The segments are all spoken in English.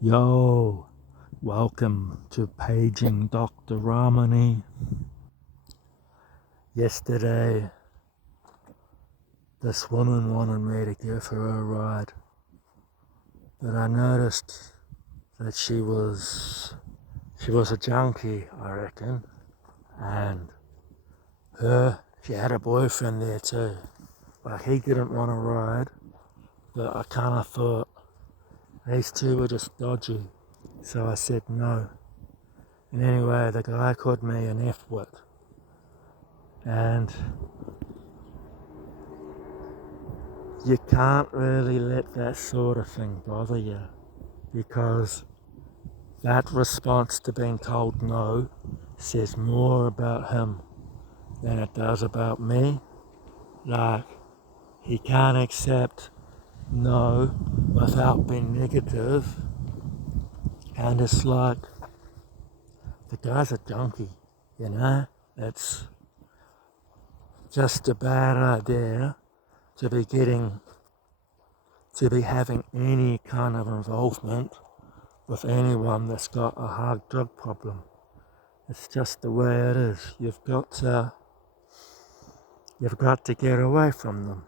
Yo, welcome to Paging Dr. Ramani. Yesterday, this woman wanted me to give her a ride, but I noticed that she was a junkie, I reckon, and she had a boyfriend there too. Like, he didn't want to ride, but I kind of thought these two were just dodgy, so I said no. And anyway, the guy called me an F-wit, and you can't really let that sort of thing bother you, because that response to being told no says more about him than it does about me. Like, he can't accept no without being negative, and it's like, the guy's a junkie, you know? It's just a bad idea to be having any kind of involvement with anyone that's got a hard drug problem. It's just the way it is. You've got to get away from them.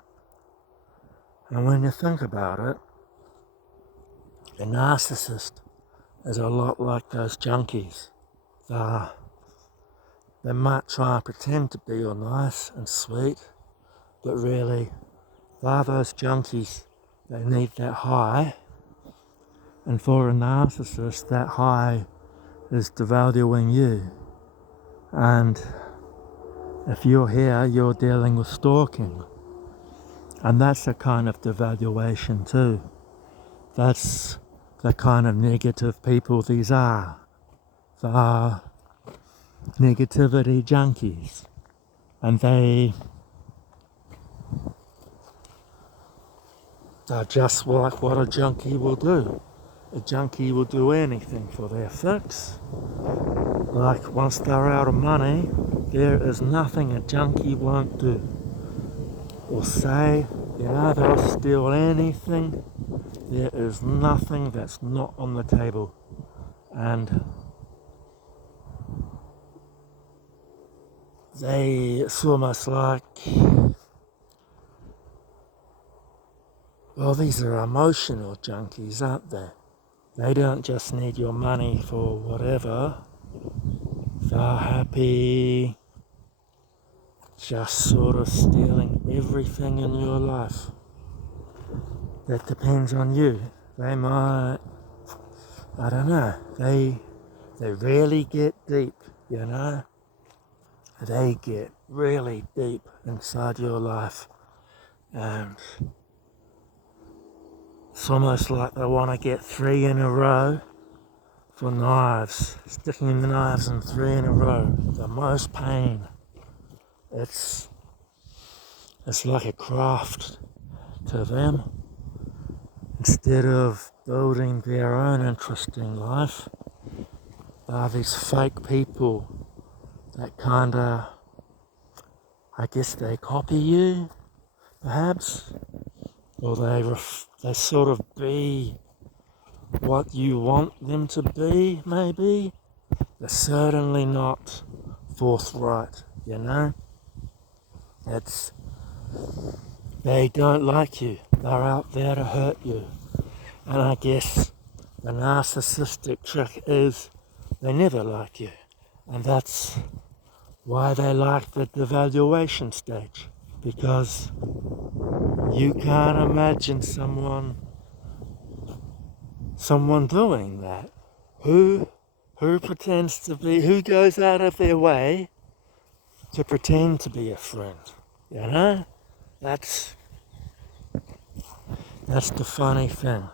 And when you think about it, a narcissist is a lot like those junkies. They might try and pretend to be all nice and sweet, but really, they're those junkies. They need that high. And for a narcissist, that high is devaluing you. And if you're here, you're dealing with stalking. And that's a kind of devaluation too. That's the kind of negative people these are. They are negativity junkies. And they're just like what a junkie will do. A junkie will do anything for their fix. Like, once they're out of money, there is nothing a junkie won't do or say. They'll steal anything. There is nothing that's not on the table. And it's almost like, well, these are emotional junkies, aren't they? They don't just need your money for whatever. They're happy just sort of stealing everything in your life. That depends on you. They might, I don't know, they really get deep, They get really deep inside your life, and it's almost like they want to get 3 in a row for knives, sticking the knives in 3 in a row, the most pain. It's like a craft to them. Instead of building their own interesting life, there are these fake people that kinda, I guess they copy you, perhaps, or they sort of be what you want them to be, maybe. They're certainly not forthright, They don't like you. They're out there to hurt you. And I guess the narcissistic trick is they never like you. And that's why they like the devaluation stage. Because you can't imagine someone doing that. Who pretends to be, who goes out of their way to pretend to be a friend, That's the funny thing.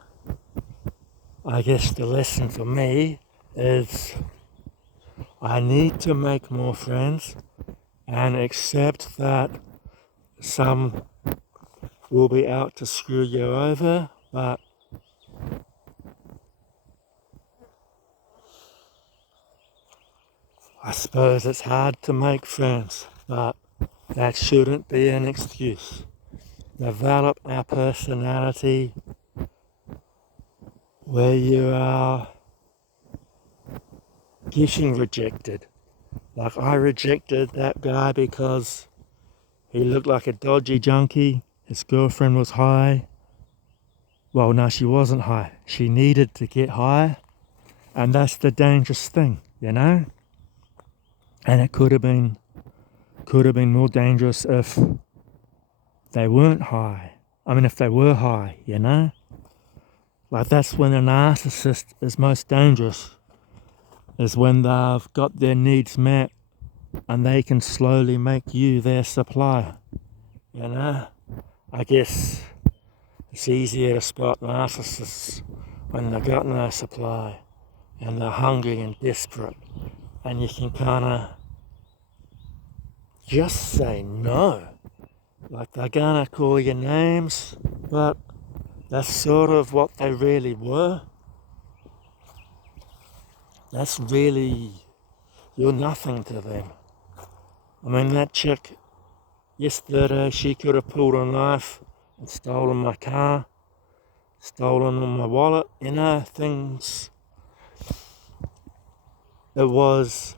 I guess the lesson for me is I need to make more friends and accept that some will be out to screw you over, but I suppose it's hard to make friends, but that shouldn't be an excuse. Develop our personality where you are getting rejected. Like I rejected that guy because he looked like a dodgy junkie. His girlfriend was high. Well, no, she wasn't high. She needed to get high. And that's the dangerous thing, you know? And it could have been more dangerous if they weren't high. I mean, if they were high, you know? Like that's when a narcissist is most dangerous, is when they've got their needs met and they can slowly make you their supplier, you know? I guess it's easier to spot narcissists when they've got no supply and they're hungry and desperate, and you can kind of just say no. Like they're gonna call you names, but that's sort of what they really were. That's really, you're nothing to them. I mean, that chick yesterday, she could have pulled a knife and stolen my car, stolen my wallet, you know, things. It was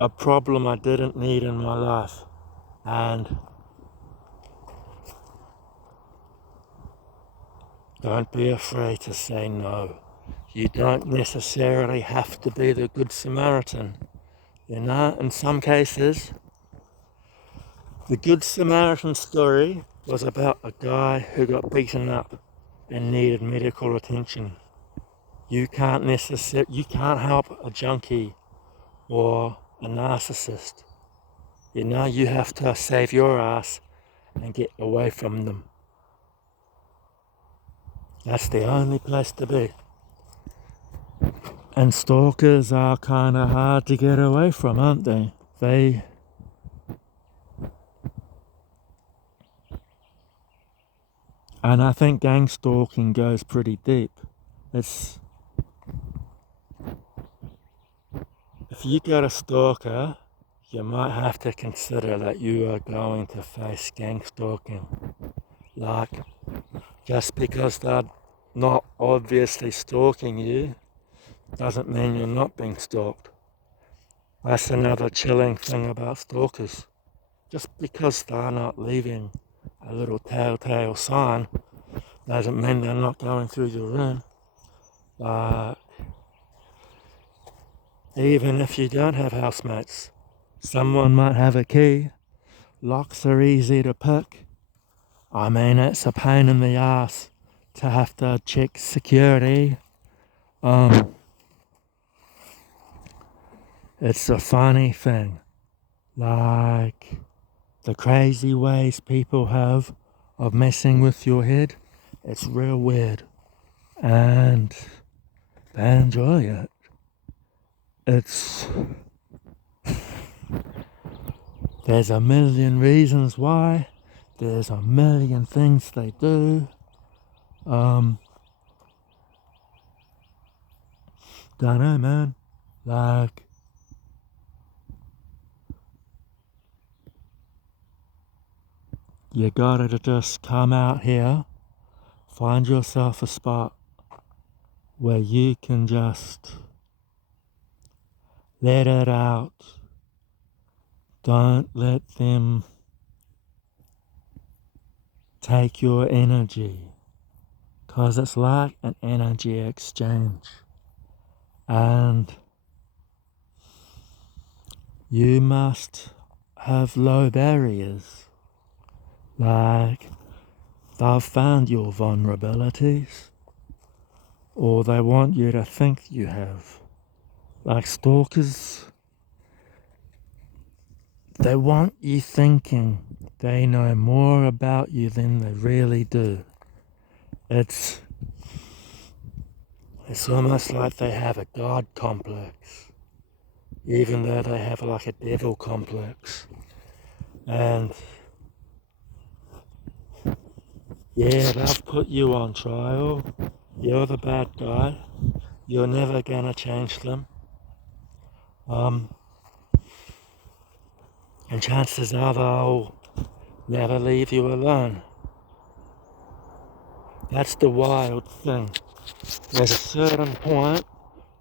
a problem I didn't need in my life. And don't be afraid to say no. You don't necessarily have to be the Good Samaritan. You know, in some cases, the Good Samaritan story was about a guy who got beaten up and needed medical attention. You can't help a junkie or a narcissist. You know, you have to save your ass and get away from them. That's the only place to be. And stalkers are kind of hard to get away from, aren't they? And I think gang stalking goes pretty deep. If you got a stalker, you might have to consider that you are going to face gang stalking. Like, just because they're not obviously stalking you doesn't mean you're not being stalked. That's another chilling thing about stalkers. Just because they're not leaving a little telltale sign doesn't mean they're not going through your room. Even if you don't have housemates, someone might have a key. Locks are easy to pick. I mean, it's a pain in the ass to have to check security. It's a funny thing. Like, the crazy ways people have of messing with your head, it's real weird. And they enjoy it. There's a million reasons why. There's a million things they do. Don't know, man. Like, you gotta just come out here, find yourself a spot where you can just let it out. Don't let them take your energy, because it's like an energy exchange. And you must have low barriers. Like, they've found your vulnerabilities, or they want you to think you have. Like stalkers, they want you thinking they know more about you than they really do. It's almost like they have a God complex, even though they have like a devil complex. And yeah, they've put you on trial. You're the bad guy. You're never gonna change them. And chances are they'll never leave you alone. That's the wild thing. there's a certain point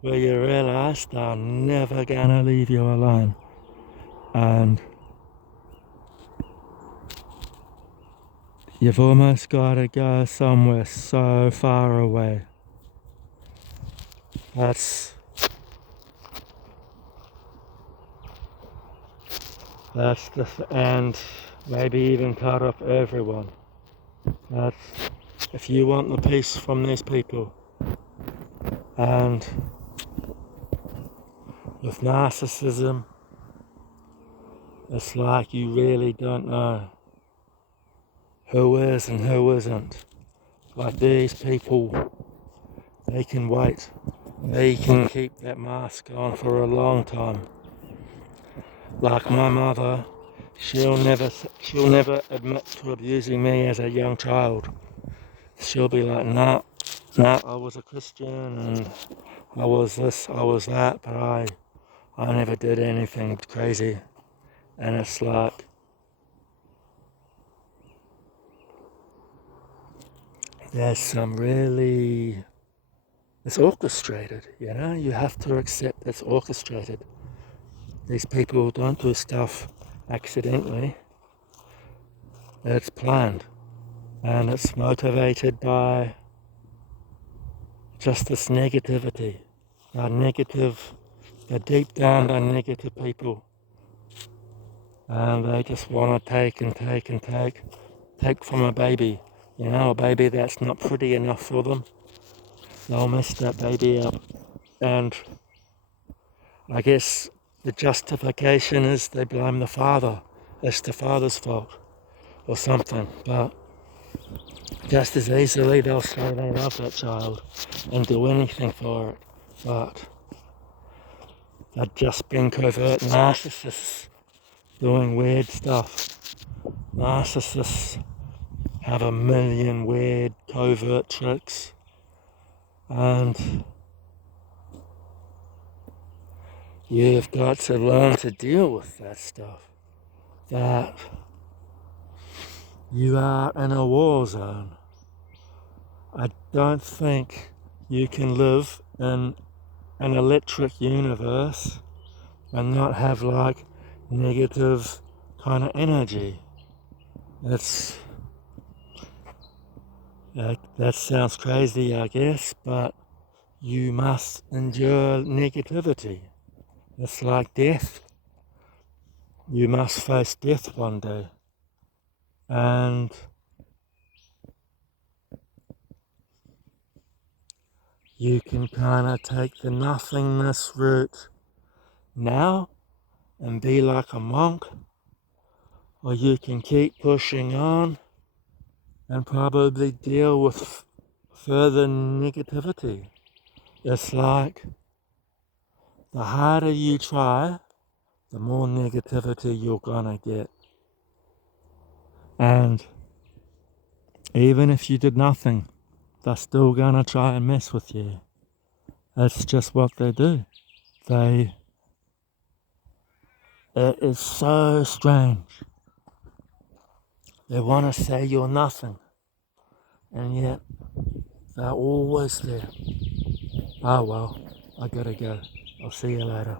where you realise they're never gonna leave you alone. And you've almost got to go somewhere so far away. That's and maybe even cut off everyone. That's if you want the peace from these people. And with narcissism, it's like you really don't know who is and who isn't. Like these people, they can wait. They can keep that mask on for a long time. Like my mother, she'll never admit to abusing me as a young child. She'll be like, nah, I was a Christian and I was this, I was that, but I never did anything crazy. And it's like, there's some really, it's orchestrated, you know? You have to accept it's orchestrated. These people don't do stuff accidentally. It's planned. And it's motivated by just this negativity. They're deep down, they're negative people. And they just want to take and take and take. Take from a baby. You know, a baby that's not pretty enough for them. They'll mess that baby up. And I guess the justification is they blame the father. It's the father's fault or something. But just as easily they'll say they love that child and do anything for it. But they're just being covert narcissists doing weird stuff. Narcissists have a million weird covert tricks, and you've got to learn to deal with that stuff. That you are in a war zone. I don't think you can live in an electric universe and not have like negative kind of energy. That sounds crazy, I guess, but you must endure negativity. It's like death. You must face death one day. And you can kind of take the nothingness route now and be like a monk, or you can keep pushing on and probably deal with further negativity. It's like the harder you try, the more negativity you're gonna get. And even if you did nothing, they're still gonna try and mess with you. That's just what they do. It is so strange. They want to say you're nothing, and yet they're always there. Oh well, I gotta go. I'll see you later.